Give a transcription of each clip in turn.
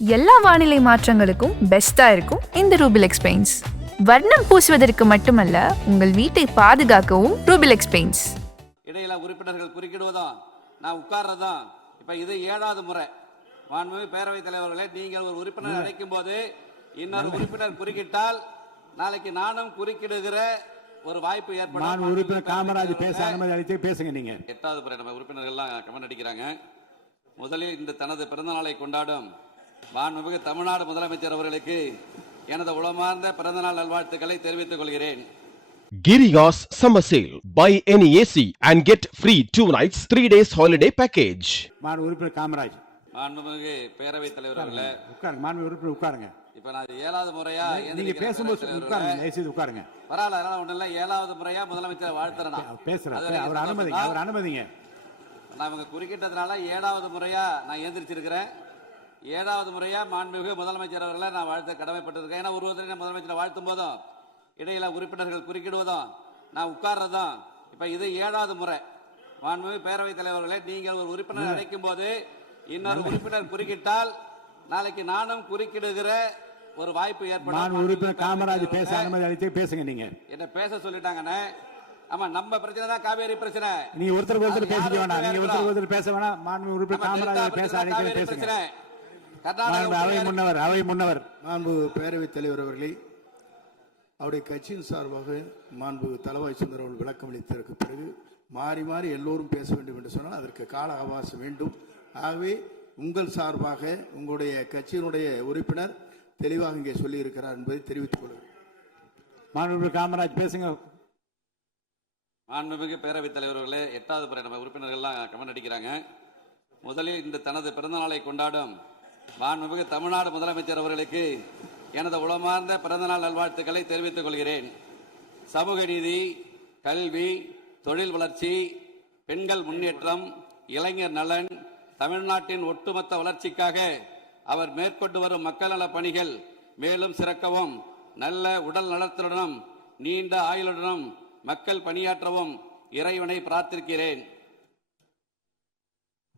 எல்லா வானிலை மாற்றங்களுக்கும் பெஸ்டா இருக்கும் இந்த ரூபிலெக்ஸ் பெயிண்ட்ஸ். வர்ணம் பூசுவதற்கு மட்டுமல்ல, உங்கள் வீட்டை பாதுகாக்கவும் ரூபிலெக்ஸ் பெயிண்ட்ஸ். இடையில உறுப்பினர்கள் குறுக்கிடுவதும் நான் உட்கார்றதும் இப்ப இது 7வது முறை. மாண்புமிகு பேரவைத் தலைவர்களே, நீங்கள் ஒரு உறுப்பினர் அழைக்கும் போது இன்னொரு உறுப்பினர் குறுக்கிட்டால் நாளைக்கு நானும் குறுக்கிடுகிற ஒரு வாய்ப்பு ஏற்படும். உறுப்பினர் காமராஜ் பேச அனுமதி அளித்து பேசுங்க. நீங்க 8வது முறை நம்ம உறுப்பினர்கள்லாம் கமெண்ட் அடிக்கிறாங்க. முதலில் இந்த தனது பிறந்த நாளை கொண்டாடும் மாண்புமிகு தமிழ்நாடு முதலமைச்சர் அவர்களுக்கு எனது உளமார்ந்த பிறந்தநாள் நல்வாழ்த்துக்களை தெரிவித்துக் கொள்கிறேன். Giriya's summer sale. Buy any AC and get free 2 nights 3 days holiday package. உறுப்பினர் காமராஜ். மாண்புமிகு பேரவைத் தலைவர் அவர்களே, உட்காருங்க. மாண்புமிகு உறுப்பினர் உட்காருங்க. இப்ப நான் 7வது முறையா நீங்க பேசும்போது உட்காருங்க. தயவுசெய்து உட்காருங்க. பரவாயில்ல, அதனால ஒண்ணு இல்ல. 7வது முறையா முதலமைச்சர் வாழ்த்துறேன். பேசுறேன். அவர் அனுமதிங்க. நான் இவங்க குறுக்கிட்டதுனால 7வது முறையா நான் எந்திரிச்சிருக்கிறேன். 7வது முறையா மாண்புமிகு முதலமைச்சர் அவர்களை நான் வாழ்த்த கடமைப்பட்டிருக்கேன். ஏன்னா ஒருவரை முதலமைச்சரை வாழ்த்தும் போதும் இடையில உறுப்பினர்கள் குறுக்கிடுவதும் நான் உட்கார்றதும் இப்ப இது 7வது முறை. மாண்புமிகு பேரவைத் தலைவர்களே, நீங்கள் ஒரு உறுப்பினர் அழைக்கும் போது இன்னொரு உறுப்பினர் குறுக்கிட்டால் நாளைக்கு நானும் குறுக்கிடுகிற ஒரு வாய்ப்பு ஏற்படும். உறுப்பினர் காமராஜ் பேச அனுமதி அளித்து பேசுங்க. நீங்க என்ன பேச சொல்லிட்டாங்கன்னு. ஆமா, நம்ம பிரச்சனை தான் காவேரி பிரச்சனை. நீங்க ஒருத்தர் பேசிக்க வேணாம். நீங்க ஒருத்தர் பேச வேணாம். மாண்பு உறுப்பினர் காமராஜ் பேச அழைத்து பேசுங்க. அவை முன்னவர் மாண்பு பேரவைத் தலைவர் அவர்களே, அவருடைய கட்சியின் சார்பாக மாண்பு தளவாய் சுந்தர் அவர்கள் விளக்கம் அளித்ததற்கு பிறகு மாறி மாறி எல்லோரும் பேச வேண்டும் என்று சொன்னால் அதற்கு கால அவகாசம் வேண்டும். ஆகவே உங்கள் சார்பாக உங்களுடைய கட்சியினுடைய உறுப்பினர் தெளிவாக இங்கே சொல்லி இருக்கிறார் என்பதை தெரிவித்துக் கொள்கிறேன். மாண்பு காமராஜ் பேசுங்க. மாண்புமிகு பேரவைத் தலைவர்களே, 8வது முறை நம்ம உறுப்பினர்கள்லாம் கமெண்ட் அடிக்கிறாங்க. முதலில் இந்த தனது பிறந்த நாளை கொண்டாடும் மாண்புமிகு தமிழ்நாடு முதலமைச்சர் அவர்களுக்கு எனது உளமார்ந்த பிறந்தநாள் நல்வாழ்த்துக்களை தெரிவித்துக் கொள்கிறேன். சமூக நீதி, கல்வி, தொழில் வளர்ச்சி, பெண்கள் முன்னேற்றம், இளைஞர் நலன், தமிழ்நாட்டின் ஒட்டுமொத்த வளர்ச்சிக்காக அவர் மேற்கொண்டு வரும் மக்கள் நல பணிகள் மேலும் சிறக்கவும், நல்ல உடல் நலத்துடனும் நீண்ட ஆயுளுடனும் மக்கள் பணியாற்றவும் இறைவனை பிரார்த்திக்கிறேன்.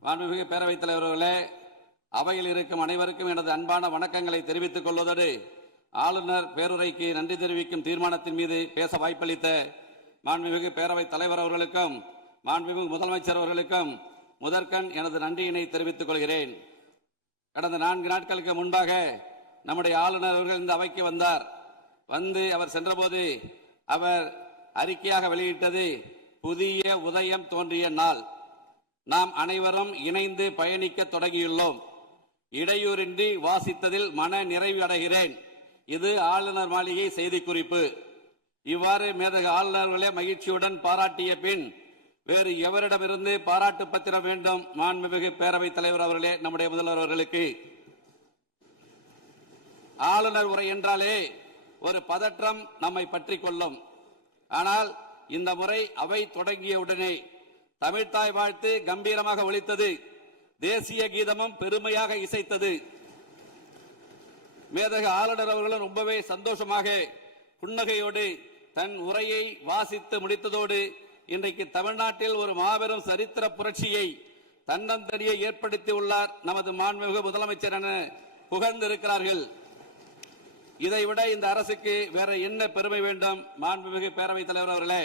மாண்புமிகு பேரவைத் தலைவர்களே, அவையில் இருக்கும் அனைவருக்கும் எனது அன்பான வணக்கங்களை தெரிவித்துக் கொள்வதோடு ஆளுநர் பேருரைக்கு நன்றி தெரிவிக்கும் தீர்மானத்தின் மீது பேச வாய்ப்பளித்த மாண்புமிகு பேரவைத் தலைவர் அவர்களுக்கும் மாண்புமிகு முதலமைச்சர் அவர்களுக்கும் முதற்கண் எனது நன்றியினை தெரிவித்துக் கொள்கிறேன். கடந்த 4 நாட்களுக்கு முன்பாக நம்முடைய ஆளுநர் அவர்கள் இந்த அவைக்கு வந்தார். அவர் சென்றபோது அவர் அறிக்கையாக வெளியிட்டது புதிய உதயம் தோன்றிய நாள். நாம் அனைவரும் இணைந்து பயணிக்க தொடங்கியுள்ளோம். இடையூறின்றி வாசித்ததில் மன நிறைவு அடைகிறேன். இது ஆளுநர் மாளிகை செய்திக்குறிப்பு. இவ்வாறு மேதகு ஆளுநர்களே மகிழ்ச்சியுடன் பாராட்டிய பின் வேறு எவரிடமிருந்து பாராட்டு பத்திரம் வேண்டும்? மாண்புமிகு பேரவைத் தலைவர் அவர்களே, நம்முடைய முதல்வர் அவர்களுக்கு. ஆளுநர் உரை என்றாலே ஒரு பதற்றம் நம்மை பற்றி கொள்ளும். ஆனால் இந்த முறை அவை தொடங்கிய உடனே தமிழ்த்தாய் வாழ்த்து கம்பீரமாக ஒலித்தது. தேசிய கீதமும் பெருமையாக இசைத்தது. மேதகு ஆளுநர் அவர்களும் ரொம்பவே சந்தோஷமாக புன்னகையோடு தன் உரையை வாசித்து முடித்ததோடு இன்றைக்கு தமிழ்நாட்டில் ஒரு மாபெரும் சரித்திர புரட்சியை தன்னந்தனியே ஏற்படுத்தி உள்ளார் நமது மாண்புமிகு முதலமைச்சர் என புகழ்ந்திருக்கிறார்கள். இதைவிட இந்த அரசுக்கு வேற என்ன பெருமை வேண்டும்? மாண்புமிகு பேரவைத் தலைவர் அவர்களே,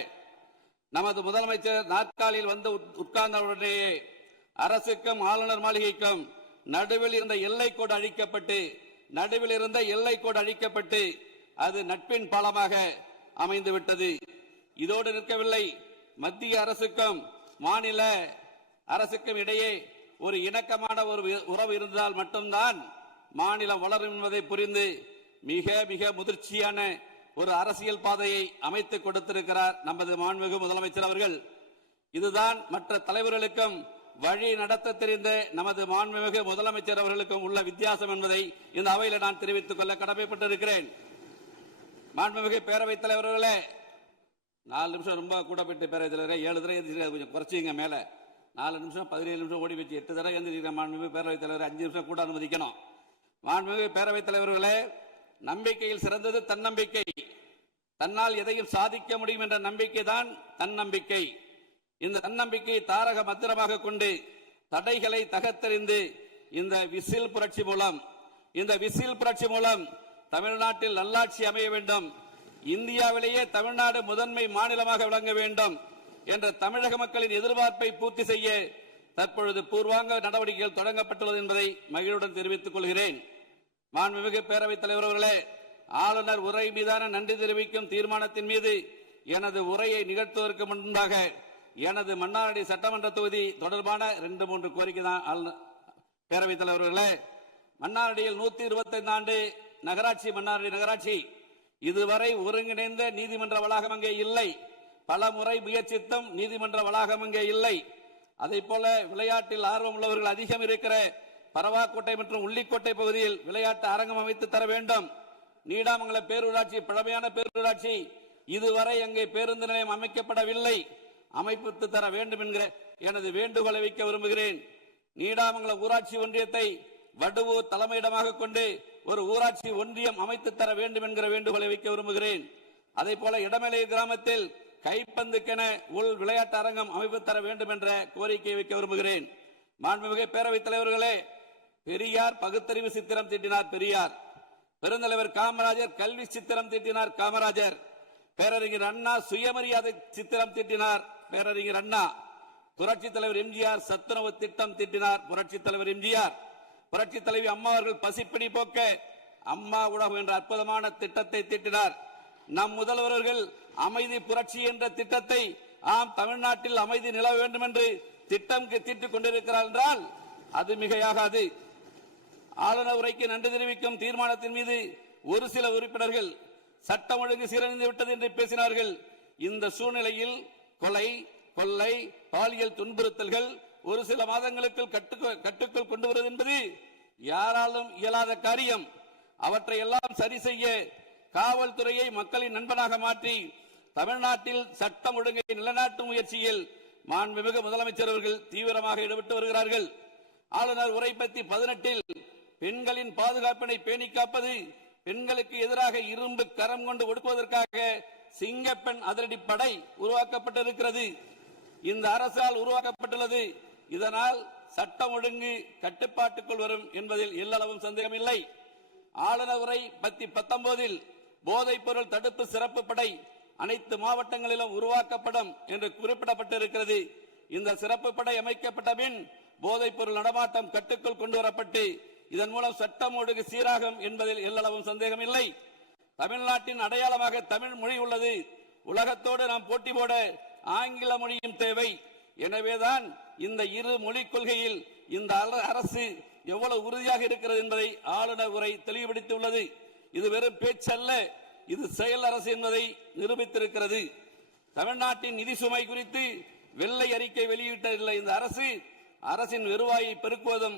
நமது முதலமைச்சர் நாற்காலியில் வந்து உட்கார்ந்தவுடனேயே அரசுக்கும் ஆளுநர் மாளிகைக்கும் நடுவில் இருந்த எல்லைக்கோடு அழிக்கப்பட்டு அது நட்பின் பாலமாக அமைந்துவிட்டது. இதோடு நிற்கவில்லை. மத்திய அரசுக்கும் மாநில அரசுக்கும் இடையே ஒரு இணக்கமான ஒரு உறவு இருந்தால் மட்டும்தான் மாநிலம் வளரும் என்பதை புரிந்து மிக மிக முதிர்ச்சியான ஒரு அரசியல் பாதையை அமைத்துக் கொடுத்திருக்கிறார் நமது மாண்புமிகு முதலமைச்சர் அவர்கள். இதுதான் மற்ற தலைவர்களுக்கும் வழி நடத்த தெரிந்த நமது மாண்புமிகு முதலமைச்சர் அவர்களுக்கும் உள்ள வித்தியாசம் என்பதை இந்த அவையில் நான் தெரிவித்துக் கொள்ள கடமைப்பட்டிருக்கிறேன். மாண்புமிகு பேரவைத் தலைவர்களே, 4 நிமிஷம் ரொம்ப கூட போயிட்டு பேரவைத் தலைவரே, 7 தடவை எழுந்திருக்க கொஞ்சம் குறைச்சிங்க. மேல 4 நிமிஷம் 17 நிமிஷம் ஓடி வச்சு 8 தடவை எழுந்திருக்கிற மாண்புமிகு பேரவைத் தலைவர் 5 நிமிஷம் கூட அனுமதிக்கணும். மாண்புமிகு பேரவைத் தலைவர்களே, நம்பிக்கையில் சிறந்தது தன்னம்பிக்கை. தன்னால் எதையும் சாதிக்க முடியும் என்ற நம்பிக்கை தான் தன்னம்பிக்கை. இந்த தன்னம்பிக்கையை தாரக மந்திரமாக கொண்டு தடைகளை தகர்த்தெறிந்து இந்த விசில் புரட்சி மூலம் இந்த விசில் புரட்சி மூலம் தமிழ்நாட்டில் நல்லாட்சி அமைய வேண்டும், இந்தியாவிலேயே தமிழ்நாடு முதன்மை மாநிலமாக விளங்க வேண்டும் என்ற தமிழக மக்களின் எதிர்பார்ப்பை பூர்த்தி செய்ய தற்பொழுது பூர்வாங்க நடவடிக்கைகள் தொடங்கப்பட்டுள்ளது என்பதை மகிழ்வுடன் தெரிவித்துக் கொள்கிறேன். மாண்புமிகு பேரவைத் தலைவர் அவர்களே, ஆளுநர் உரை மீதான நன்றி தெரிவிக்கும் தீர்மானத்தின் மீது எனது உரையை நிகழ்த்துவதற்கு முன்பாக எனது மன்னார்குடி சட்டமன்ற தொகுதி தொடர்பான 2-3 கோரிக்கை தான். பேரவைத் தலைவர்களே, மன்னார்குடியில் 125 ஆண்டு நகராட்சி மன்னார்குடி நகராட்சி இதுவரை ஒருங்கிணைந்த நீதிமன்ற வளாகம் அங்கே இல்லை. பல முறை முயற்சித்தும் நீதிமன்ற வளாகம் அங்கே இல்லை. அதே போல விளையாட்டில் ஆர்வம் உள்ளவர்கள் அதிகம் இருக்கிற பரவாக்கோட்டை மற்றும் உள்ளிக்கோட்டை பகுதியில் விளையாட்டு அரங்கம் அமைத்து தர வேண்டும். நீடாமங்கல பேரூராட்சி பழமையான பேரூராட்சி, இதுவரை அங்கே பேருந்து நிலையம் அமைக்கப்படவில்லை, அமைப்பு தர வேண்டும் என்கிற எனது வேண்டுகோளை வைக்க விரும்புகிறேன். நீடாமங்கலம் ஊராட்சி ஒன்றியத்தை வடுவூர் தலைமையிடமாக கொண்டு ஒரு ஊராட்சி ஒன்றியம் அமைத்து தர வேண்டும் என்கிற வேண்டுகோளை வைக்க விரும்புகிறேன். அதே போல இடமலை கிராமத்தில் கைப்பந்துக்கென உள் விளையாட்டு அரங்கம் அமைப்பு தர வேண்டும் என்ற கோரிக்கையை வைக்க விரும்புகிறேன். மாண்புமிகு பேரவைத் தலைவர்களே, பெரியார் பகுத்தறிவு சித்திரம் தீட்டினார் பெரியார், பெருந்தலைவர் காமராஜர் கல்வி சித்திரம் தீட்டினார் காமராஜர், பேரறிஞர் அண்ணா சுயமரியாதை சித்திரம் தீட்டினார் பேரறிஞர் அண்ணா, புரட்சி தலைவர் எம்ஜிஆர் சத்துணவு திட்டம் தீட்டினார் புரட்சி தலைவர் எம்ஜிஆர், புரட்சி தலைவி அம்மா அவர்கள் பசிப்பிணி போக்க அம்மா உணவு என்ற அற்புதமான திட்டத்தை தீட்டினார். நம் முதல்வர்கள் அமைதி புரட்சி என்ற திட்டத்தை தமிழ்நாட்டில் அமைதி நிலவ வேண்டும் என்று திட்டம் தீட்டிக் கொண்டிருக்கிறார் என்றால் அது மிகையாகாது. ஆளுநர் உரைக்கு நன்றி தெரிவிக்கும் தீர்மானத்தின் மீது ஒரு சில உறுப்பினர்கள் சட்டம் ஒழுங்கு சீரழிந்து விட்டது என்று பேசினார்கள். இந்த சூழ்நிலையில் கொலை, கொள்ளை, பாலியல் துன்புறுத்தல்கள் ஒரு சில மாதங்களுக்குள் கட்டுக்குள் கொண்டு வருவது என்பது யாராலும் இயலாத காரியம். அவற்றை எல்லாம் சரி செய்ய காவல்துறையை மக்களின் நண்பனாக மாற்றி தமிழ்நாட்டில் சட்டம் ஒழுங்கை நிலைநாட்டும் முயற்சியில் மாண்புமிகு முதலமைச்சர் அவர்கள் தீவிரமாக ஈடுபட்டு வருகிறார்கள். ஆளுநர் உரை பத்தி 18 பெண்களின் பாதுகாப்பினை பேணி காப்பது, பெண்களுக்கு எதிராக இரும்பு கரம் கொண்டு ஒடுக்குவதற்காக சிங்கப்பெண் அதிரடிப்படை உருவாக்கப்பட்டிருக்கிறது. இந்த அரசால் உருவாக்கப்பட்டுள்ளது. இதனால் சட்டம் ஒழுங்கு கட்டுப்பாட்டுக்குள் வரும் என்பதில் எல்லளவும் சந்தேகமில்லை. ஆளுநர் உரை பத்தி 19 போதைப் பொருள் தடுப்பு சிறப்பு படை அனைத்து மாவட்டங்களிலும் உருவாக்கப்படும் என்று குறிப்பிடப்பட்டிருக்கிறது. இந்த சிறப்பு படை அமைக்கப்பட்ட பின் போதைப் பொருள் நடமாட்டம் கட்டுக்குள் கொண்டு வரப்பட்டு இதன் மூலம் சட்டம் ஒழுங்கு சீராகும் என்பதில் எல்லளவும் சந்தேகமில்லை. தமிழ்நாட்டின் அடையாளமாக தமிழ் மொழி உள்ளது. உலகத்தோடு நாம் போட்டி போட ஆங்கில மொழியும் தேவை. எனவேதான் இந்த இரு மொழிக் கொள்கையில் இந்த அரசு எவ்வளவு உறுதியாக இருக்கிறது என்பதை ஆளுநர் உரை தெளிவுபடுத்தியுள்ளது. இது வெறும் பேச்சல்ல, இது செயல் அரசு என்பதை நிரூபித்திருக்கிறது. தமிழ்நாட்டின் நிதி சுமை குறித்து வெள்ளை அறிக்கை வெளியிட்டுள்ள இந்த அரசு அரசின் வருவாயை பெருக்குவதும்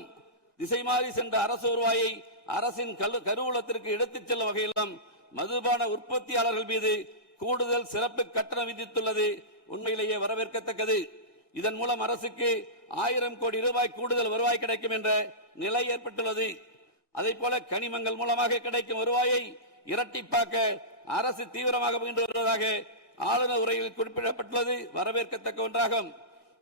திசை மாறி சென்ற அரசு வருவாயை அரசின் கருவூலத்திற்கு எடுத்துச் செல்லும் வகையிலும் மதுபான உற்பத்தியாளர்கள் மீது கூடுதல் சிறப்பு கட்டணம் விதித்துள்ளது உண்மையிலேயே வரவேற்கத்தக்கது. இதன் மூலம் அரசுக்கு 1000 கோடி ரூபாய் கூடுதல் வருவாய் கிடைக்கும் என்ற நிலை ஏற்பட்டுள்ளது. அதே போல கனிமங்கள் மூலமாக கிடைக்கும் வருவாயை இரட்டிப்பாக்க அரசு தீவிரமாக முயன்று வருவதாக ஆளுநர் உரையில் குறிப்பிடப்பட்டுள்ளது வரவேற்கத்தக்க ஒன்றாகும்.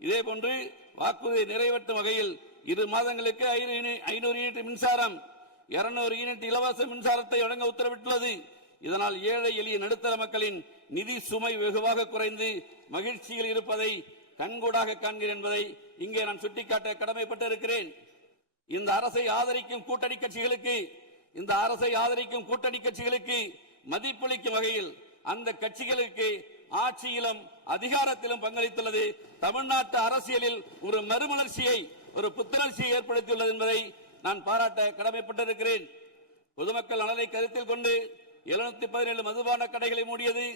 இதேபோன்று வாக்குறுதியை நிறைவேற்றும் வகையில் 2 மாதங்களுக்கு 500 யூனிட் மின்சாரம், 200 யூனிட் இலவச மின்சாரத்தை வழங்க உத்தரவிட்டுள்ளது. இதனால் ஏழை எளிய நடுத்தர மக்களின் நிதி சுமை வெகுவாக குறைந்து மகிழ்ச்சியில் இருப்பதை கண்கூடாக காண்கிறேன் என்பதை இங்கே நான் சுட்டிக்காட்ட கடமைப்பட்டிருக்கிறேன். இந்த அரசை ஆதரிக்கும் கூட்டணி கட்சிகளுக்கு மதிப்பளிக்கும் வகையில் அந்த கட்சிகளுக்கு ஆட்சியிலும் அதிகாரத்திலும் பங்களித்துள்ளது தமிழ்நாட்டு அரசியலில் ஒரு மறுமலர்ச்சியை, ஒரு புத்துணர்ச்சியை ஏற்படுத்தியுள்ளது என்பதை நான் பாராட்ட கடமைப்பட்டிருக்கிறேன். பொதுமக்கள் நலனை கருத்தில் கொண்டு 717 மதுபான கடைகளை மூடியது,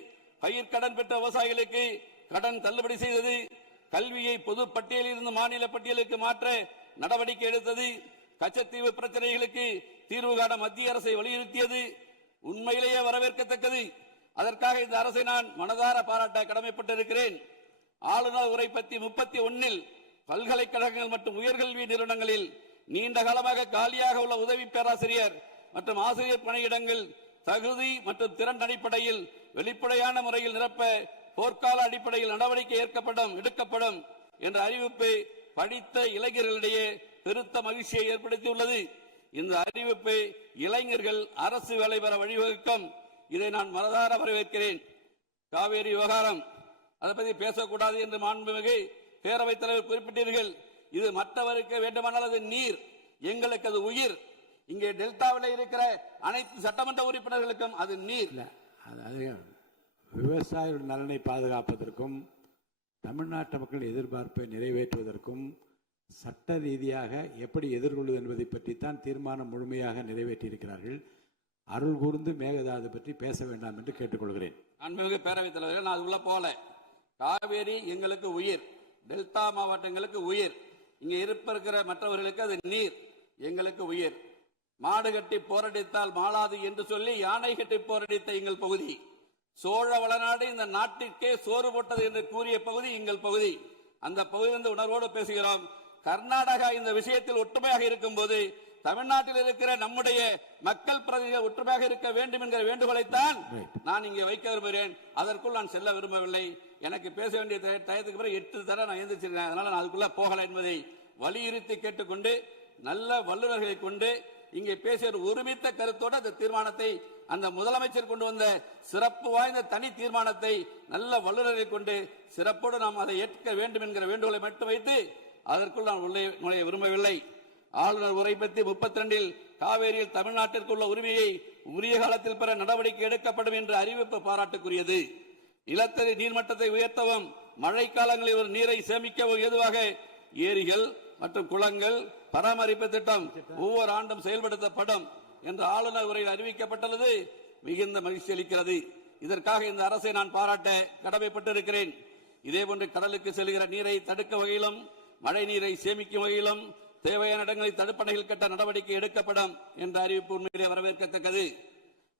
பயிர்க்கடன் பெற்ற விவசாயிகளுக்கு கடன் தள்ளுபடி செய்தது, கல்வியை பொது பட்டியலில் இருந்து மாநில பட்டியலுக்கு மாற்ற நடவடிக்கை எடுத்தது, கச்சத்தீவு பிரச்சனைகளுக்கு தீர்வு காண மத்திய அரசை வலியுறுத்தியது உண்மையிலேயே வரவேற்கத்தக்கது. அதற்காக இந்த அரசை நான் மனதார பாராட்ட கடமைப்பட்டிருக்கிறேன். ஆளுநர் உரை பத்தி 31 பல்கலைக்கழகங்கள் மற்றும் உயர்கல்வி நிறுவனங்களில் நீண்ட காலமாக காலியாக உள்ள உதவி பேராசிரியர் மற்றும் ஆசிரியர் பணியிடங்கள் தகுதி மற்றும் திறன் அடிப்படையில் வெளிப்படையான முறையில் நிரப்ப போர்க்கால அடிப்படையில் நடவடிக்கை எடுக்கப்படும் என்ற அறிவிப்பு படித்த இளைஞர்களிடையே பெருத்த மகிழ்ச்சியை ஏற்படுத்தியுள்ளது. இந்த அறிவிப்பு இளைஞர்கள் அரசு வேலை பெற வழிவகுக்கும். இதை நான் மனதார வரவேற்கிறேன். காவேரி விவகாரம் அதை பற்றி பேசக்கூடாது என்று மாண்புமிகு பேரவைத் தலைவர் குறிப்பிட்டீர்கள். இது மற்றவருக்கு வேண்டுமானால் அது நீர், எங்களுக்கு அது உயிர். இங்கே டெல்டாவில் இருக்கிற அனைத்து சட்டமன்ற உறுப்பினர்களுக்கும் அது நீர். விவசாய நலனை பாதுகாப்பதற்கும் தமிழ்நாட்டு மக்கள் எதிர்பார்ப்பை நிறைவேற்றுவதற்கும் சட்ட ரீதியாக எப்படி எதிர்கொள்வது என்பதை பற்றித்தான் தீர்மானம் முழுமையாக நிறைவேற்றியிருக்கிறார்கள். அருள் கூர்ந்து மேகதாது பற்றி பேச வேண்டாம் என்று கேட்டுக்கொள்கிறேன். அன்புமிகு பேரவைத் தலைவர்கள், நான் உள்ள போல, காவேரி எங்களுக்கு உயிர், டெல்டா மாவட்டங்களுக்கு உயிர், இங்க இருக்கிற மற்றவர்களுக்கு அது நீர், எங்களுக்கு உயிர். மாடு கட்டி போரடித்தால் மாளாது என்று சொல்லி யானை கட்டி போரடித்த எங்கள் பகுதி, சோழ வளநாடு இந்த நாட்டிற்கே சோறு போட்டது என்று கூறிய பகுதி எங்கள் பகுதி. அந்த பகுதியிலிருந்து உணர்வோடு பேசுகிறோம். கர்நாடகா இந்த விஷயத்தில் ஒற்றுமையாக இருக்கும் போது தமிழ்நாட்டில் இருக்கிற நம்முடைய மக்கள் பிரதிநிதிகள் ஒற்றுமையாக இருக்க வேண்டும் என்கிற வேண்டுகோளைத்தான் நான் இங்கே வைக்க விரும்புகிறேன். அதற்குள் நான் செல்ல விரும்பவில்லை. எனக்கு பேச வேண்டிய டயத்துக்கு பிறகு 8 தடவை நான் எழுந்திருச்சிருக்கேன். அதனால நான் அதுக்குள்ள போகல என்பதை வலியுறுத்தி கேட்டுக்கொண்டு, நல்ல வல்லுநர்களை கொண்டு இங்கே பேசிய ஒருமித்த கருத்தோடு அந்த தீர்மானத்தை, அந்த முதலமைச்சர் கொண்டு வந்த சிறப்பு வாய்ந்த தனி தீர்மானத்தை நல்ல வல்லுநர்களை கொண்டு சிறப்போடு நாம் அதை ஏற்க வேண்டும் என்கிற வேண்டுகோளை மட்டும் வைத்து அதற்குள் நான் நுழைய விரும்பவில்லை. ஆளுநர் உரை பற்றி 32 காவேரியில் தமிழ்நாட்டிற்குள்ள உரிமையை உரிய காலத்தில் பெற நடவடிக்கை எடுக்கப்படும் என்ற அறிவிப்பு பாராட்டுக்குரியது. நிலத்தடி நீர்மட்டத்தை உயர்த்தவும் மழை காலங்களில் ஒரு நீரை சேமிக்கவும் ஏதுவாக ஏரிகள் மற்றும் குளங்கள் பராமரிப்பு திட்டம் ஒவ்வொரு ஆண்டும் செயல்படுத்தப்படும் என்று ஆளுநர் உரையில் அறிவிக்கப்பட்டுள்ளது மிகுந்த மகிழ்ச்சி அளிக்கிறது. இதற்காக இந்த அரசை நான் பாராட்ட கடமைப்பட்டிருக்கிறேன். இதேபோன்று கடலுக்கு செல்கிற நீரை தடுக்க வகையிலும் மழை நீரை சேமிக்கும் வகையிலும் தேவையான இடங்களில் தடுப்பணைகள் கட்ட நடவடிக்கை எடுக்கப்படும் என்ற அறிவிப்பு உண்மையிலே வரவேற்கத்தக்கது.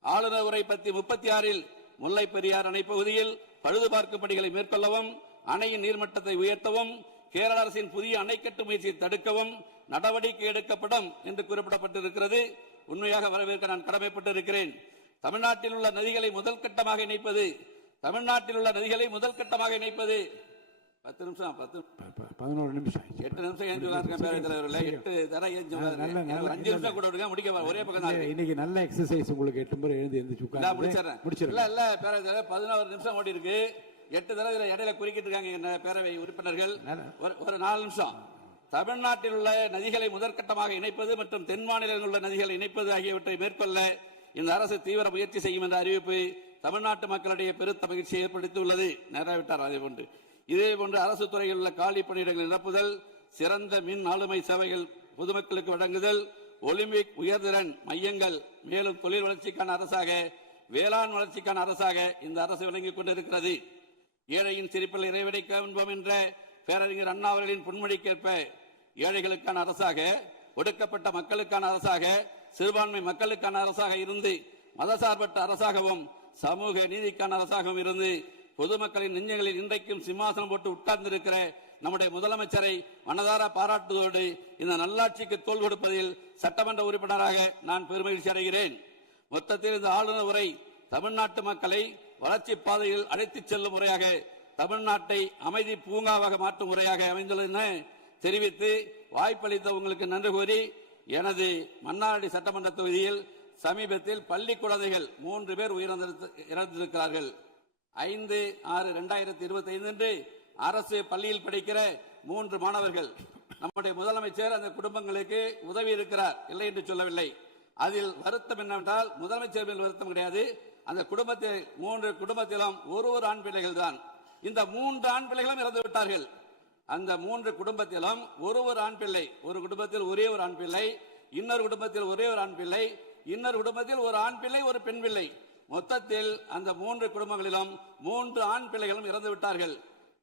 ஆளுநர் உரை பத்தி 36 முல்லை பெரியார் அணை பகுதியில் பழுது பார்க்கும் பணிகளை மேற்கொள்ளவும், அணையின் நீர்மட்டத்தை உயர்த்தவும், கேரள அரசின் புதிய அணை கட்டும் முயற்சியை தடுக்கவும் நடவடிக்கை எடுக்கப்படும் என்று குறிப்பிடப்பட்டிருக்கிறது. உண்மையாக வரவேற்க நான் கடமைப்பட்டிருக்கிறேன். தமிழ்நாட்டில் உள்ள நதிகளை முதல் கட்டமாக இணைப்பது 10 நிமிஷம் 11 நிமிஷம் 8 நிமிஷம் ஏஞ்சி பேரவைத் தலைவர்களே, 8 தடவை ஏஞ்சி 5 நிமிஷம் கூட விடுங்க, முடிக்க ஒரே பக்கம் தான். இன்னைக்கு நல்ல எக்ஸசைஸ் உங்களுக்கு 8 முறை எழுதி முடிச்சிடறேன். இல்ல பேரவைத் தலைவர் 11 நிமிஷம் ஓடி இருக்கு. 8 தடவை இடையில குறுக்கிட்டு இருக்காங்க பேரவை உறுப்பினர்கள். ஒரு 4 நிமிஷம். தமிழ்நாட்டில் உள்ள நதிகளை முதற்கட்டமாக இணைப்பது மற்றும் தென் மாநிலங்களில் உள்ள நதிகளை இணைப்பது ஆகியவற்றை மேற்கொள்ள இந்த அரசு தீவிர முயற்சி செய்யும் என்ற அறிவிப்பு தமிழ்நாட்டு மக்களிடையே பெருத்த மகிழ்ச்சியை ஏற்படுத்தியுள்ளது. நிறைவேற்றார். அதேபோன்று இதேபோன்று அரசு துறையில் உள்ள காலி பணியிடங்கள் நிரப்புதல், சிறந்த மின் ஆளுமை சேவைகள் பொதுமக்களுக்கு வழங்குதல், ஒலிம்பிக் உயர்திறன் மையங்கள், மேலும் தொழில் வளர்ச்சிக்கான அரசாக, வேளாண் வளர்ச்சிக்கான அரசாக இந்த அரசு விளங்கிக் கொண்டிருக்கிறது. ஏழையின் சிரிப்பில் இறைவனை காண்போம் என்ற பேரறிஞர் அண்ணா அவர்களின் பொன்மொழிக்கேற்ப ஏழைகளுக்கான அரசாக, ஒடுக்கப்பட்ட மக்களுக்கான அரசாக, சிறுபான்மை மக்களுக்கான அரசாக இருந்து, மதசார்பற்ற அரசாகவும் சமூக நீதிக்கான அரசாகவும் இருந்து பொதுமக்களின் நெஞ்சங்களில் இன்றைக்கும் சிம்மாசனம் போட்டு உட்கார்ந்திருக்கிற நம்முடைய முதலமைச்சரை மனதார பாராட்டுவதோடு இந்த நல்லாட்சிக்கு தோள் கொடுப்பதில் சட்டமன்ற உறுப்பினராக நான் பெருமகிழ்ச்சி அடைகிறேன். மொத்தத்தில் இந்த ஆளுநர் உரை தமிழ்நாட்டு மக்களை வளர்ச்சி பாதையில் அழைத்துச் செல்லும் முறையாக, தமிழ்நாட்டை அமைதி பூங்காவாக மாற்றும் முறையாக அமைந்துள்ளது என தெரிவித்து வாய்ப்பளித்த உங்களுக்கு நன்றி கூறி, எனது மன்னார்குடி சட்டமன்ற தொகுதியில் சமீபத்தில் பள்ளி குழந்தைகள் 3 பேர் இறந்திருக்கிறார்கள். 5/6/2025 அன்று அரசு பள்ளியில் படிக்கிற 3 மாணவர்கள். நம்முடைய முதலமைச்சர் அந்த குடும்பங்களுக்கு உதவி இருக்கிறார், இல்லை என்று சொல்லவில்லை. அதில் வருத்தம் என்னவென்றால், முதலமைச்சர் மேல் வருத்தம் கிடையாது. அந்த குடும்பத்தில் 3 குடும்பத்திலும் ஒரு ஆண் பிள்ளைகள் தான். இந்த 3 ஆண் பிள்ளைகளும் இறந்து விட்டார்கள். அந்த 3 குடும்பத்திலும் ஒரு ஆண் பிள்ளை, ஒரு குடும்பத்தில் ஒரே ஒரு ஆண் பிள்ளை, இன்னொரு குடும்பத்தில் ஒரே ஒரு ஆண் பிள்ளை, இன்னொரு குடும்பத்தில் ஒரு ஆண் பிள்ளை ஒரு பெண் பிள்ளை. மொத்தத்தில் அந்த 3 குடும்பங்களிலும் 3 ஆண் பிள்ளைகளும் இறந்து விட்டார்கள்.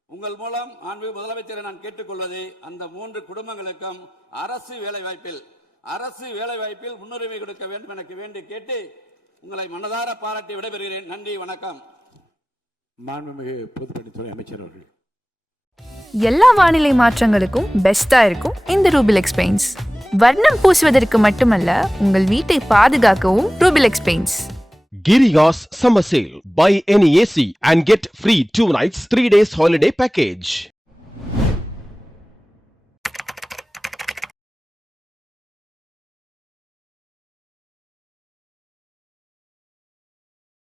உங்கள் மூலம் மாண்புமிகு முதலமைச்சரை நான் கேட்டுக்கொள்வது, அந்த 3 குடும்பங்களுக்கும் அரசு வேலைவாய்ப்பில் முன்னுரிமை கொடுக்க வேண்டும் எனக்கு வேண்டி கேட்டு உங்களை மனதார பாராட்டி விடைபெறுகிறேன். நன்றி, வணக்கம். மாண்புமிகு பொதுப்பணித்துறை அமைச்சர் அவர்கள். எல்லா வானிலை மாற்றங்களுக்கும் பெஸ்டா இருக்கும் இந்த ரூபிலெக்ஸ் பெயிண்ட்ஸ். வர்ணம் பூசுவதற்கு மட்டுமல்ல, உங்கள் வீட்டை பாதுகாக்கவும் Rubilex paints. Giriga's summer sale. Buy any AC and get free 2 nights 3 days holiday package.